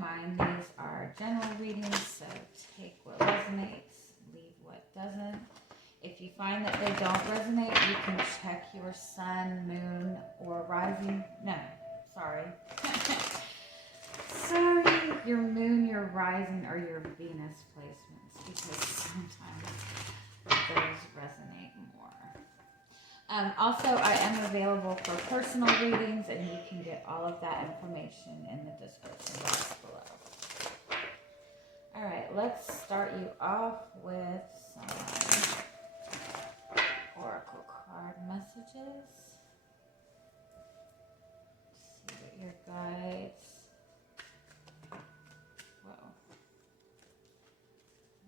in mind, these are general readings, so take what resonates, leave what doesn't. If you find that they don't resonate, you can check your sun, moon, or rising. No, sorry. Sorry, your moon, your rising, or your Venus placements, because sometimes those resonate more. Also, I am available for personal readings, and you can get all of that information in the description box below. All right, let's start you off with some oracle card messages. See what your guides. Whoa.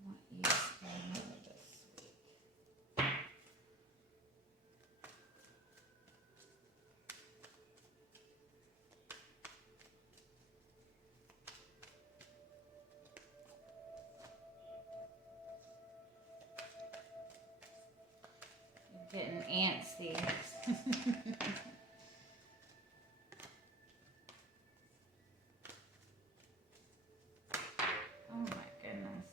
What you going over this week? You're getting antsy. Oh my goodness.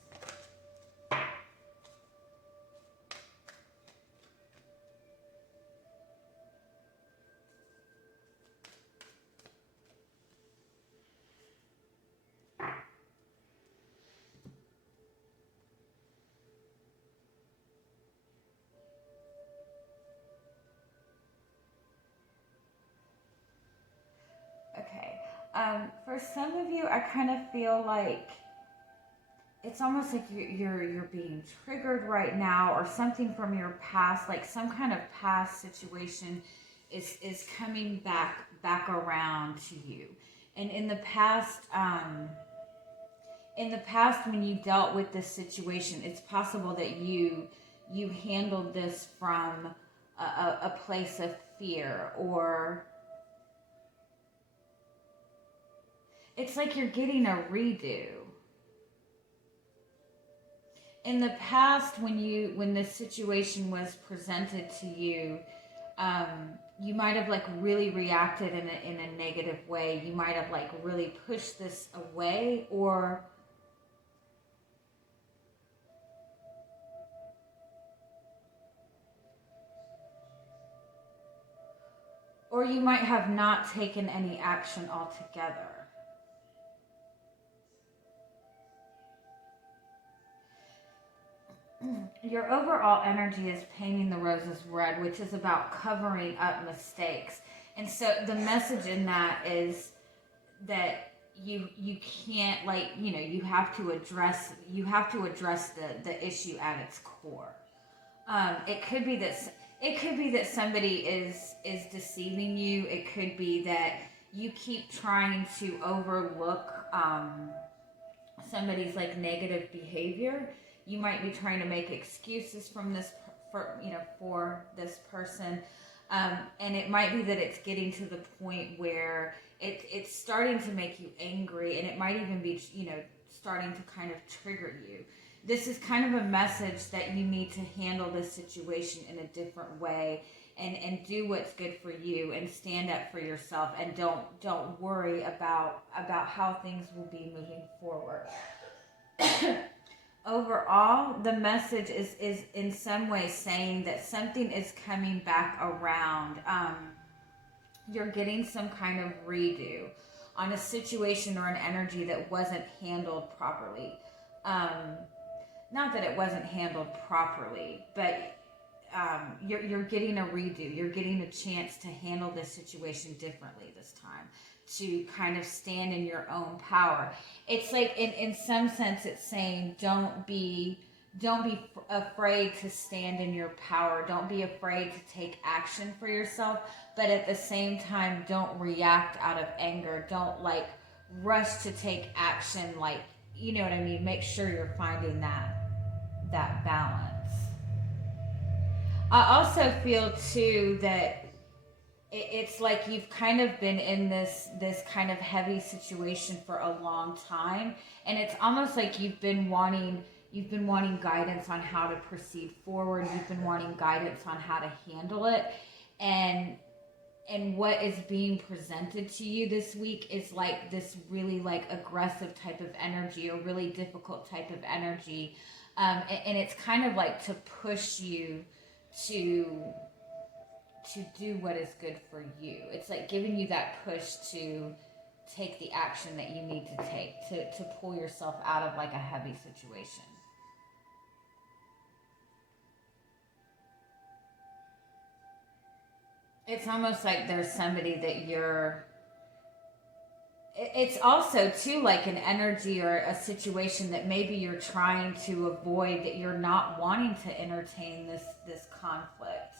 Okay. For some of you, I kind of feel like it's almost like you're being triggered right now, or something from your past, like some kind of past situation is coming back around to you. And in the past when you dealt with this situation, it's possible that you handled this from a place of fear, or it's like you're getting a redo. In the past, when this situation was presented to you, you might have like really reacted in a negative way. You might have like really pushed this away, or you might have not taken any action altogether. Your overall energy is painting the roses red, which is about covering up mistakes. And so the message in that is that you can't, like, you know, you have to address the issue at its core. It could be that somebody is deceiving you. It could be that you keep trying to overlook somebody's like negative behavior. You might be trying to make excuses for this person, and it might be that it's getting to the point where it's starting to make you angry, and it might even be, you know, starting to kind of trigger you. This is kind of a message that you need to handle this situation in a different way, and do what's good for you, and stand up for yourself, and don't worry about how things will be moving forward. Overall, the message is in some way saying that something is coming back around. You're getting some kind of redo on a situation or an energy that wasn't handled properly. Not that it wasn't handled properly, but you're getting a redo. You're getting a chance to handle this situation differently this time, to kind of stand in your own power. It's like, in some sense, it's saying don't be afraid to stand in your power. Don't be afraid to take action for yourself, but at the same time, don't react out of anger. Don't like rush to take action, like, you know what I mean? Make sure you're finding that balance. I also feel too that it's like you've kind of been in this kind of heavy situation for a long time, and it's almost like you've been wanting guidance on how to proceed forward. You've been wanting guidance on how to handle it, and and what is being presented to you this week is like this really like aggressive type of energy, or really difficult type of energy. And it's kind of like to push you to do what is good for you. It's like giving you that push to take the action that you need to take to pull yourself out of like a heavy situation. It's almost like there's somebody that it's also too like an energy or a situation that maybe you're trying to avoid, that you're not wanting to entertain this conflict.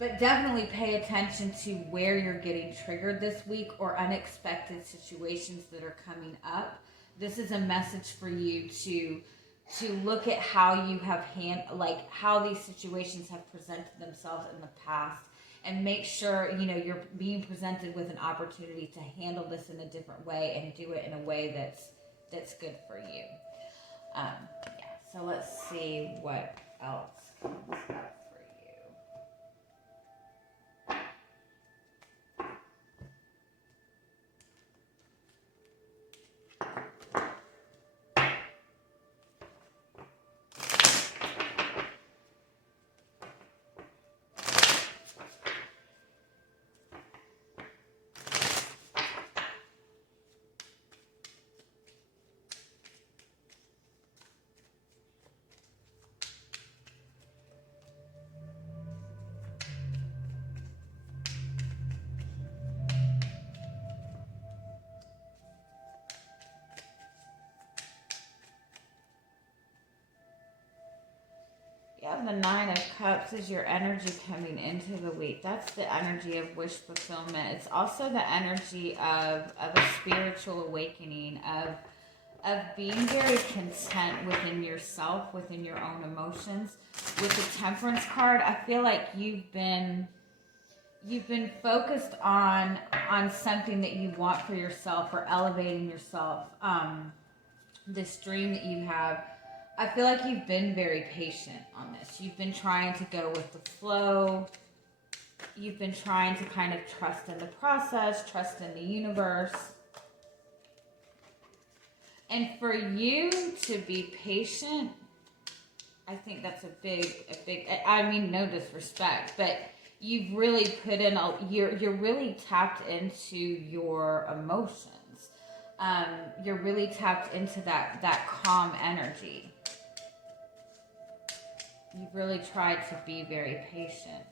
But definitely pay attention to where you're getting triggered this week, or unexpected situations that are coming up. This is a message for you to look at how you have how these situations have presented themselves in the past, and make sure you're being presented with an opportunity to handle this in a different way, and do it in a way that's good for you. So let's see what else comes up for you. Yeah, the Nine of Cups is your energy coming into the week. That's the energy of wish fulfillment. It's also the energy of a spiritual awakening, of being very content within yourself, within your own emotions. With the Temperance card, I feel like you've been focused on something that you want for yourself, or elevating yourself. This dream that you have, I feel like you've been very patient on this. You've been trying to go with the flow. You've been trying to kind of trust in the process, trust in the universe. And for you to be patient, I think that's a big, I mean, no disrespect, but you've really put in, you're really tapped into your emotions. You're really tapped into that calm energy. You've really tried to be very patient.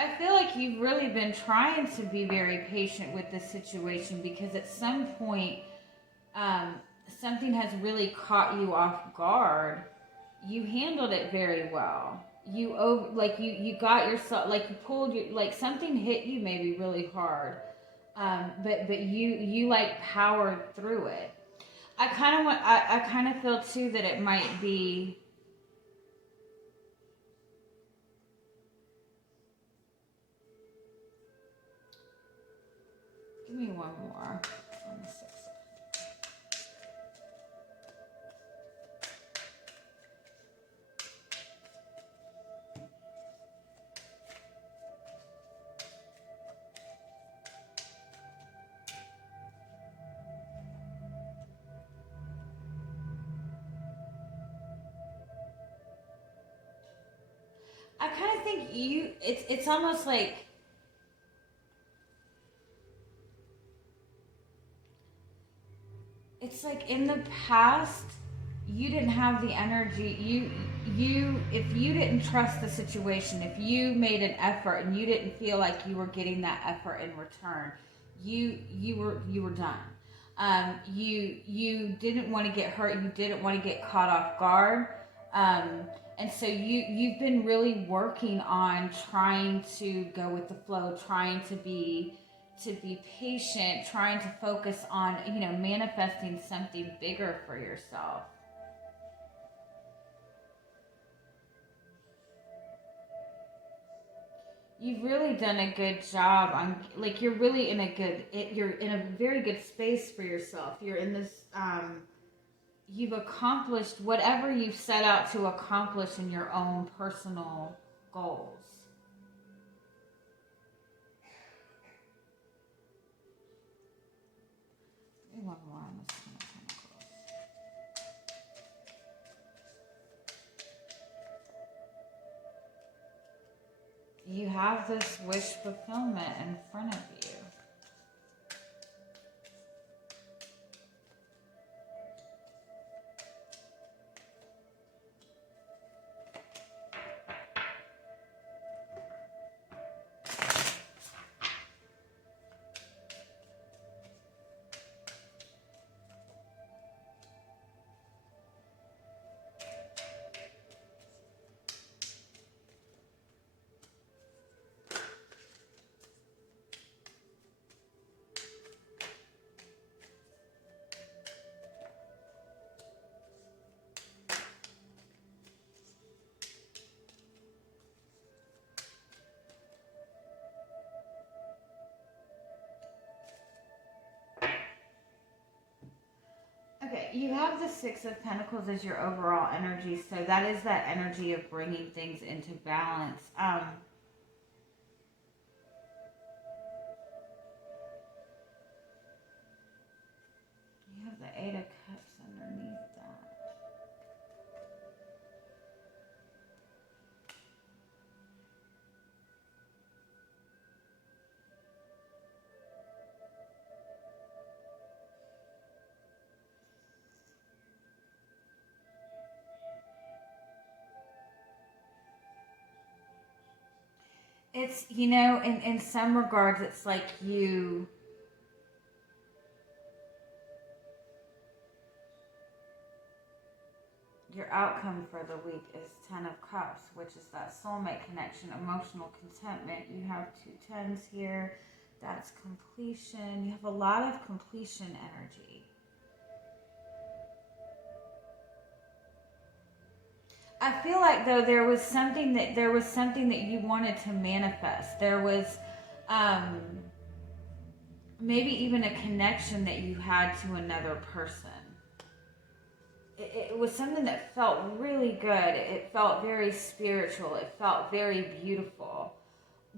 I feel like you've really been trying to be very patient with this situation, because at some point, something has really caught you off guard. You handled it very well. You got yourself, like you pulled your, like something hit you maybe really hard, but you like powered through it. I kind of feel too that it might be. Give me one more on the 6th. I kind of think it's almost like it's like in the past you didn't have the energy, if you didn't trust the situation, if you made an effort and you didn't feel like you were getting that effort in return, you were done. You didn't want to get hurt. You didn't want to get caught off guard. And so you've been really working on trying to go with the flow, trying to be patient, trying to focus on, manifesting something bigger for yourself. You've really done a good job on, like, you're really in you're in a very good space for yourself. You're in this, you've accomplished whatever you've set out to accomplish in your own personal goals. One more on this Ten of Pentacles. You have this wish fulfillment in front of you. Okay, you have the Six of Pentacles as your overall energy, so that is that energy of bringing things into balance. You have the Eight of Cups underneath that. It's, in some regards, it's like your outcome for the week is Ten of Cups, which is that soulmate connection, emotional contentment. You have two tens here. That's completion. You have a lot of completion energy. I feel like, though, there was something that you wanted to manifest. There was maybe even a connection that you had to another person. It was something that felt really good. It felt very spiritual. It felt very beautiful.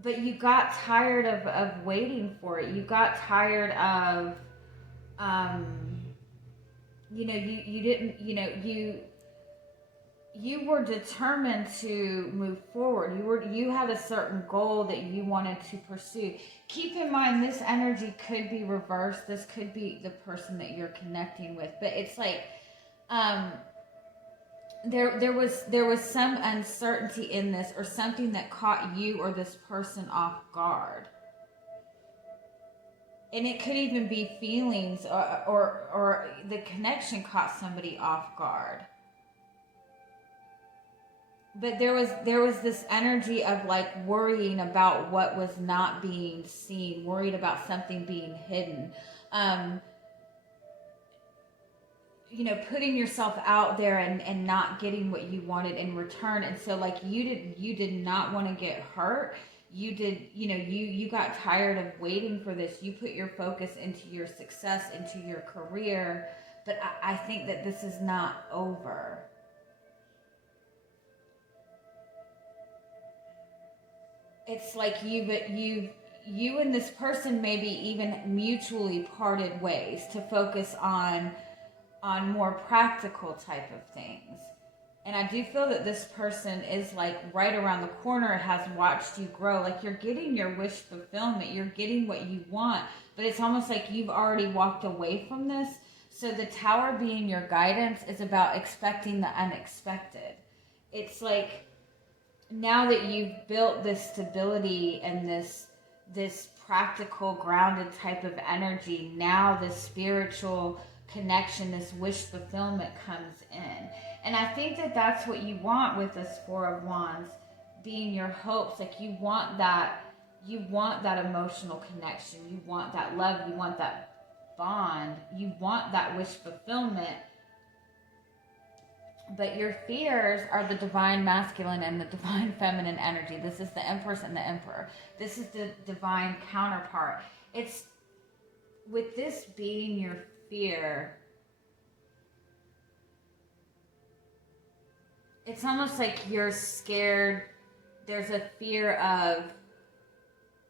But you got tired of waiting for it. You got tired of, you were determined to move forward. You had a certain goal that you wanted to pursue. Keep in mind, this energy could be reversed. This could be the person that you're connecting with. But it's like, there was some uncertainty in this, or something that caught you or this person off guard. And it could even be feelings, or the connection caught somebody off guard. But there was this energy of, like, worrying about what was not being seen, worried about something being hidden. Putting yourself out there and not getting what you wanted in return. And so, like, you did not want to get hurt. You got tired of waiting for this. You put your focus into your success, into your career. But I think that this is not over. It's like you and this person maybe even mutually parted ways to focus on more practical type of things. And I do feel that this person is, like, right around the corner, has watched you grow. Like, you're getting your wish fulfillment. You're getting what you want. But it's almost like you've already walked away from this. So the Tower being your guidance is about expecting the unexpected. it's like now that you've built this stability and this practical, grounded type of energy, now this spiritual connection, this wish fulfillment comes in. And I think that that's what you want with this Four of Wands being your hopes. Like you want that emotional connection. You want that love. You want that bond. You want that wish fulfillment. But your fears are the divine masculine and the divine feminine energy. This is the Empress and the Emperor. This is the divine counterpart. It's with this being your fear, it's almost like you're scared. There's a fear of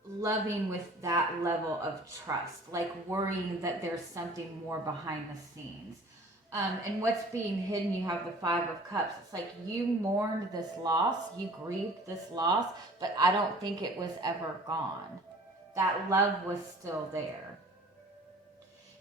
loving with that level of trust, like worrying that there's something more behind the scenes. And what's being hidden, you have the Five of Cups. It's like you mourned this loss, you grieved this loss, but I don't think it was ever gone. That love was still there.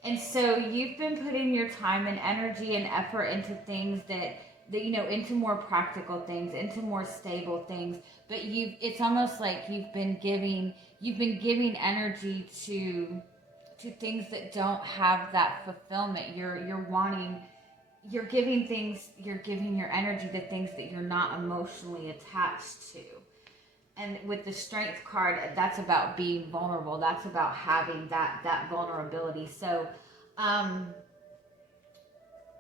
And so you've been putting your time and energy and effort into things that into more practical things, into more stable things. But it's almost like you've been giving energy to things that don't have that fulfillment. You're giving your energy to things that you're not emotionally attached to. And with the Strength card, that's about being vulnerable. That's about having that vulnerability. So,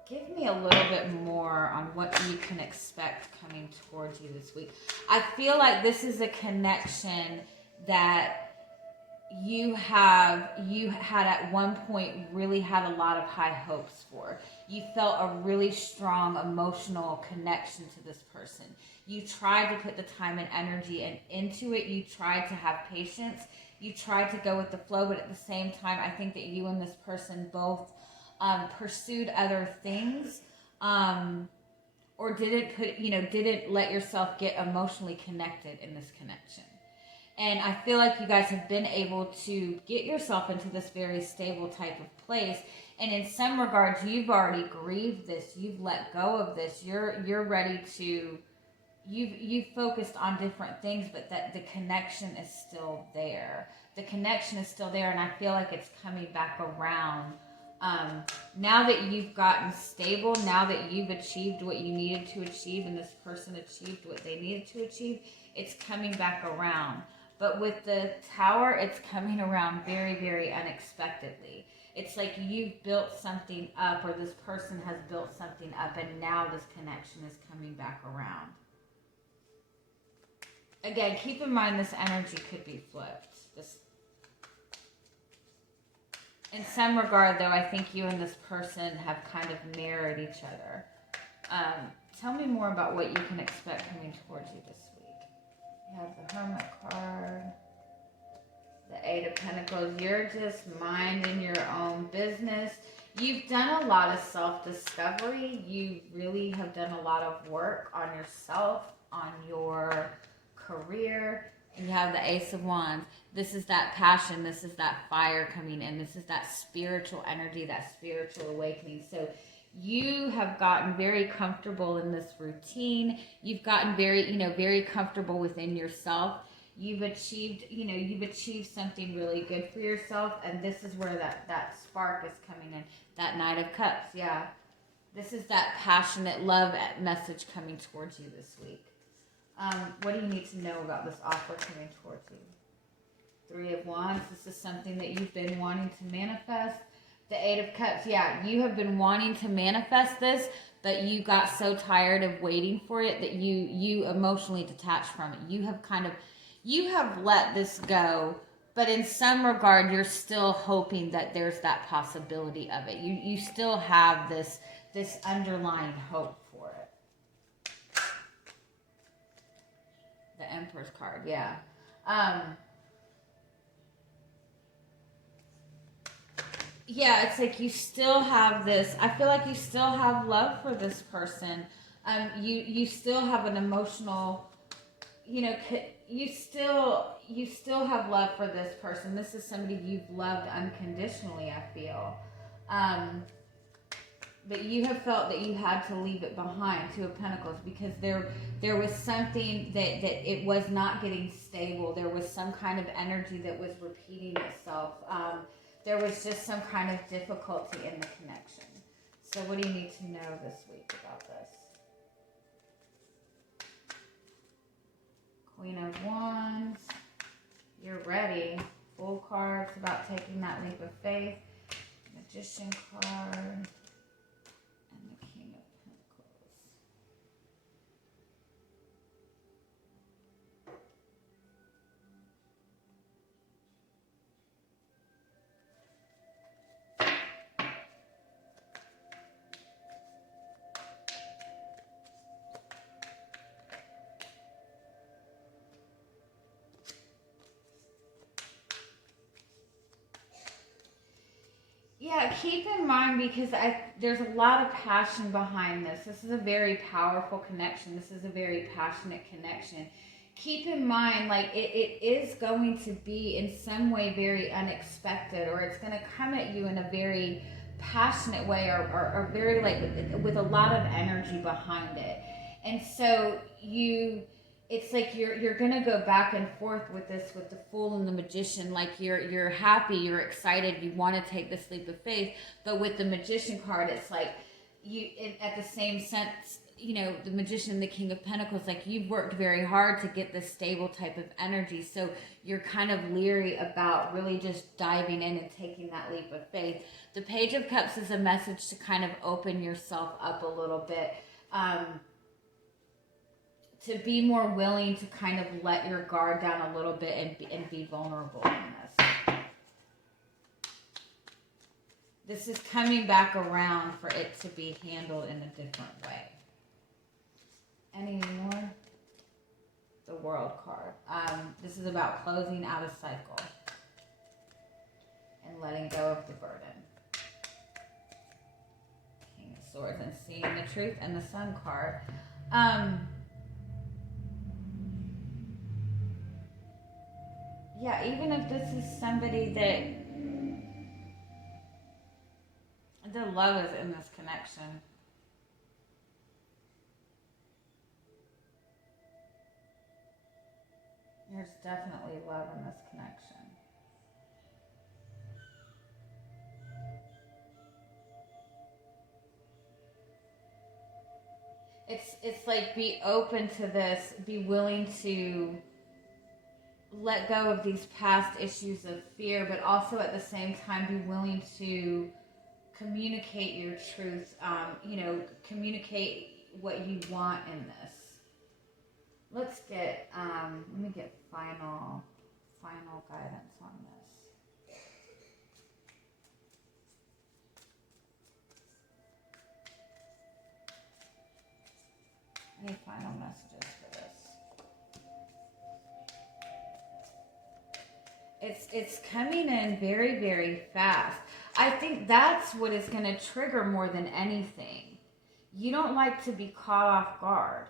give me a little bit more on what you can expect coming towards you this week. I feel like this is a connection that you had at one point really had a lot of high hopes for. You felt a really strong emotional connection to this person. You tried to put the time and energy into it. You tried to have patience. You tried to go with the flow, but at the same time, I think that you and this person both pursued other things, or didn't let yourself get emotionally connected in this connection. And I feel like you guys have been able to get yourself into this very stable type of place. And in some regards, you've already grieved this. You've let go of this. You're ready to, you've focused on different things, but that the connection is still there. The connection is still there, and I feel like it's coming back around. Now that you've gotten stable, now that you've achieved what you needed to achieve, and this person achieved what they needed to achieve, it's coming back around. But with the Tower, it's coming around very, very unexpectedly. It's like you've built something up, or this person has built something up, and now this connection is coming back around. Again, keep in mind this energy could be flipped. In some regard, though, I think you and this person have kind of mirrored each other. Tell me more about what you can expect coming towards you this week. You have the Hermit card, the Eight of Pentacles. You're just minding your own business. You've done a lot of self-discovery. You really have done a lot of work on yourself, on your career. And you have the Ace of Wands. This is that passion. This is that fire coming in. This is that spiritual energy, that spiritual awakening. So you have gotten very comfortable in this routine. You've gotten very comfortable within yourself. You've achieved something really good for yourself. And this is where that spark is coming in. That Knight of Cups. Yeah. This is that passionate love message coming towards you this week. What do you need to know about this offer coming towards you? Three of Wands. This is something that you've been wanting to manifest. The Eight of Cups. Yeah, you have been wanting to manifest this, but you got so tired of waiting for it that you emotionally detached from it. You have let this go, but in some regard, you're still hoping that there's that possibility of it. You still have this underlying hope for it. The Emperor's card, yeah. Yeah, it's like you still have this. I feel like you still have love for this person. You still have an emotional, you still have love for this person. This is somebody you've loved unconditionally, I feel. But you have felt that you had to leave it behind, Two of Pentacles, because there was something that it was not getting stable. There was some kind of energy that was repeating itself. There was just some kind of difficulty in the connection. So what do you need to know this week about this? Queen of Wands. You're ready. Full cards about taking that leap of faith. Magician card. And the King of Pentacles. Yeah, keep in mind, because there's a lot of passion behind this. This is a very powerful connection. This is a very passionate connection. Keep in mind, like, it is going to be in some way very unexpected, or it's going to come at you in a very passionate way, or very, like, with a lot of energy behind it. And so it's like you're gonna go back and forth with this, with the Fool and the Magician. Like, you're happy, you're excited, you want to take this leap of faith, but with the Magician card, it's like at the same sense, you know, the Magician and the King of Pentacles, like, you've worked very hard to get this stable type of energy, so you're kind of leery about really just diving in and taking that leap of faith. The Page of Cups is a message to kind of open yourself up a little bit. To be more willing to kind of let your guard down a little bit and be vulnerable in this. This is coming back around for it to be handled in a different way. Any more? The World card. This is about closing out a cycle and letting go of the burden. King of Swords and seeing the truth, and the Sun card. Yeah, even if this is somebody that the love is in this connection. There's definitely love in this connection. It's like, be open to this, be willing to let go of these past issues of fear, but also at the same time be willing to communicate your truth, you know, communicate what you want in this. Let's get, let me get final guidance on this. Any final messages for this? It's coming in very, very fast. I think that's what is going to trigger more than anything. You don't like to be caught off guard.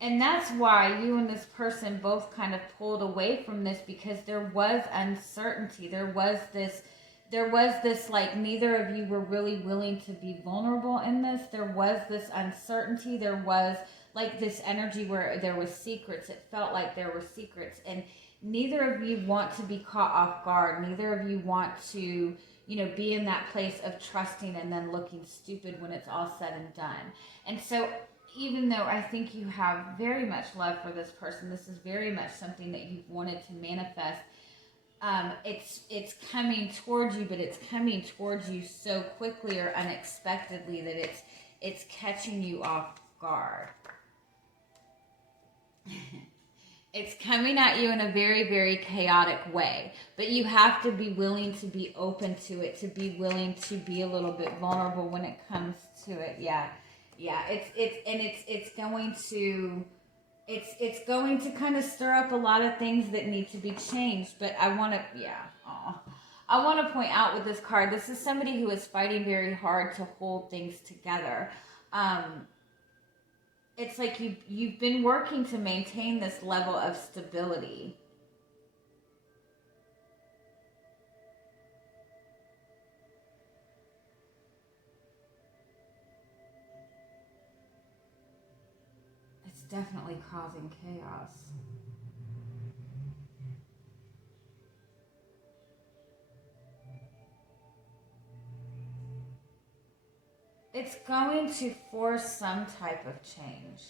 And that's why you and this person both kind of pulled away from this, because there was uncertainty. There was this, like, neither of you were really willing to be vulnerable in this. There was this uncertainty. There was, like, this energy where there was secrets. It felt like there were secrets. And neither of you want to be caught off guard. Neither of you want to, you know, be in that place of trusting and then looking stupid when it's all said and done. And so, even though I think you have very much love for this person, this is very much something that you've wanted to manifest. It's coming towards you, but it's coming towards you so quickly or unexpectedly that it's catching you off guard. It's coming at you in a very, very chaotic way, but you have to be willing to be open to it, to be willing to be a little bit vulnerable when it comes to it. Yeah. It's going to kind of stir up a lot of things that need to be changed. But I want to point out with this card, this is somebody who is fighting very hard to hold things together. It's like you've been working to maintain this level of stability. definitely causing chaos. It's going to force some type of change.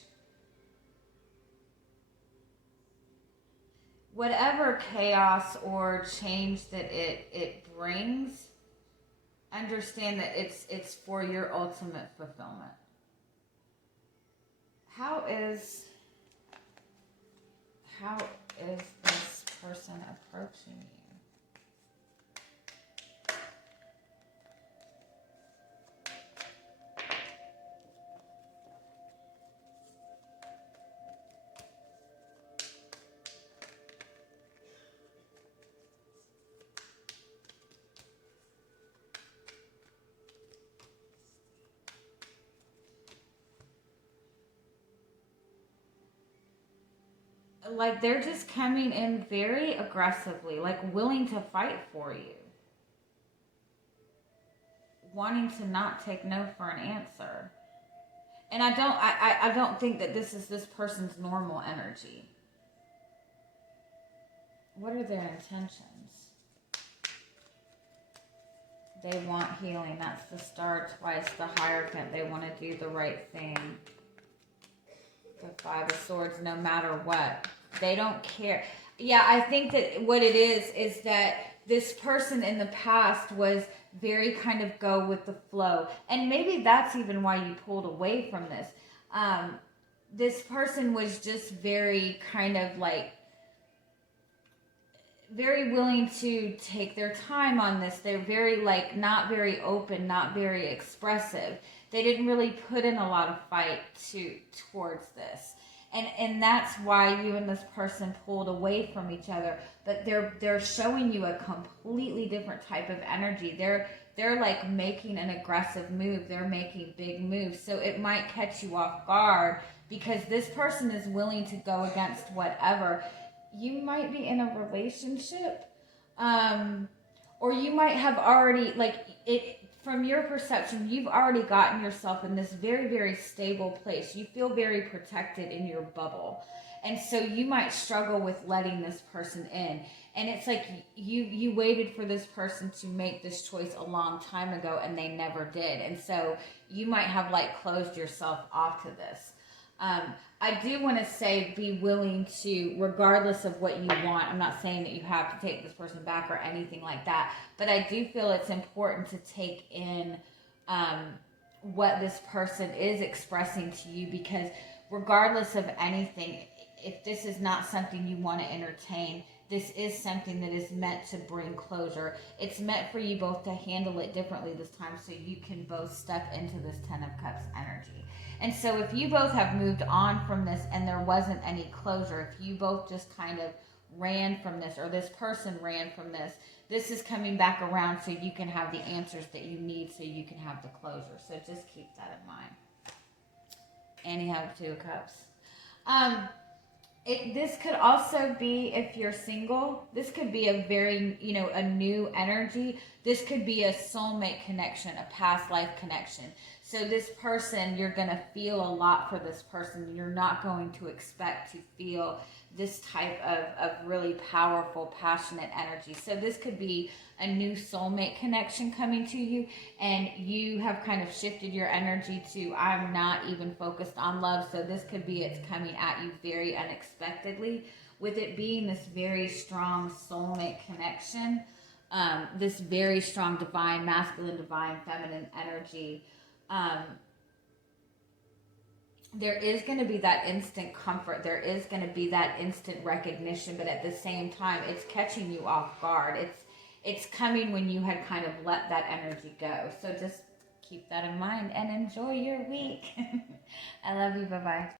Whatever chaos or change that it brings, understand that it's for your ultimate fulfillment. How is this person approaching you? Like, they're just coming in very aggressively, like willing to fight for you. Wanting to not take no for an answer. And I don't think that this is this person's normal energy. What are their intentions? They want healing. That's the Star twice, the Hierophant. They want to do the right thing. The Five of Swords, no matter what. They don't care. Yeah, I think that what it is that this person in the past was very kind of go with the flow. And maybe that's even why you pulled away from this. This person was just very kind of like, very willing to take their time on this. They're very like, not very open, not very expressive. They didn't really put in a lot of fight towards this. And that's why you and this person pulled away from each other. But they're showing you a completely different type of energy. They're like making an aggressive move. They're making big moves. So it might catch you off guard because this person is willing to go against whatever. You might be in a relationship, or you might have already, like, it. From your perception, you've already gotten yourself in this very, very stable place. You feel very protected in your bubble. And so you might struggle with letting this person in. And it's like you waited for this person to make this choice a long time ago and they never did. And so you might have like closed yourself off to this. I do want to say be willing to, regardless of what you want, I'm not saying that you have to take this person back or anything like that, but I do feel it's important to take in what this person is expressing to you, because regardless of anything, if this is not something you want to entertain, this is something that is meant to bring closure. It's meant for you both to handle it differently this time so you can both step into this Ten of Cups energy. And so if you both have moved on from this and there wasn't any closure, if you both just kind of ran from this, or this person ran from this, this is coming back around so you can have the answers that you need so you can have the closure. So just keep that in mind. And you have Two of Cups. This could also be, if you're single, this could be a very, a new energy. This could be a soulmate connection, a past life connection. So this person, you're going to feel a lot for this person. You're not going to expect to feel this type of really powerful, passionate energy. So this could be a new soulmate connection coming to you, and you have kind of shifted your energy to, I'm not even focused on love. So this could be it's coming at you very unexpectedly, with it being this very strong soulmate connection, this very strong divine, masculine, divine, feminine energy. There is going to be that instant comfort. There is going to be that instant recognition, but at the same time, it's catching you off guard. It's coming when you had kind of let that energy go. So just keep that in mind and enjoy your week. I love you. Bye-bye.